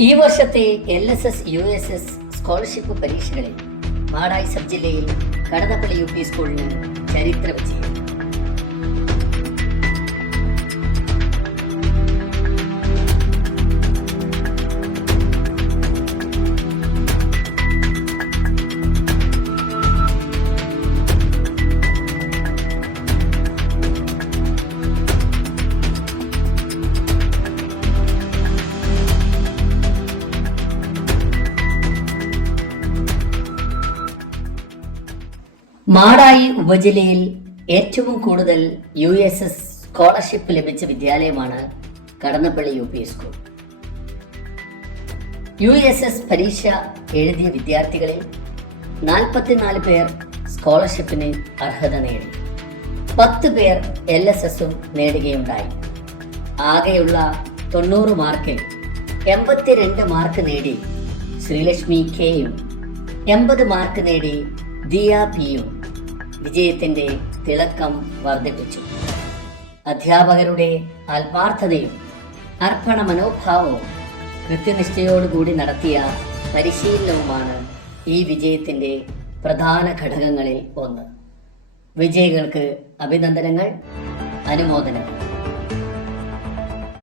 ഈ വർഷത്തെ LSS USS scholarship പരീക്ഷകളിൽ മാടായി സബ് ജില്ലയിൽ കടന്നപ്പള്ളി UP സ്കൂളിന് ചരിത്ര വിജയം. മാടായി ഉപജില്ലയിൽ ഏറ്റവും കൂടുതൽ USS സ്കോളർഷിപ്പ് ലഭിച്ച വിദ്യാലയമാണ് കടന്നപ്പള്ളി UP സ്കൂൾ. USS പരീക്ഷ എഴുതിയ വിദ്യാർത്ഥികളിൽ 44 പേർ സ്കോളർഷിപ്പിന് അർഹത നേടി. 10 പേർ LSSഉം നേടുകയുണ്ടായി. ആകെയുള്ള 90 മാർക്കിൽ 82 മാർക്ക് നേടി ശ്രീലക്ഷ്മി Kയും 80 മാർക്ക് നേടി ദിയ Pയും വിജയത്തിന്റെ തിളക്കം വർദ്ധിപ്പിച്ചു. അധ്യാപകരുടെ ആത്മാർത്ഥതയും അർപ്പണ മനോഭാവവും കൃത്യനിഷ്ഠയോടുകൂടി നടത്തിയ പരിശീലനവുമാണ് ഈ വിജയത്തിന്റെ പ്രധാന ഘടകങ്ങളിൽ ഒന്ന്. വിജയികൾക്ക് അഭിനന്ദനങ്ങൾ, അനുമോദനങ്ങൾ.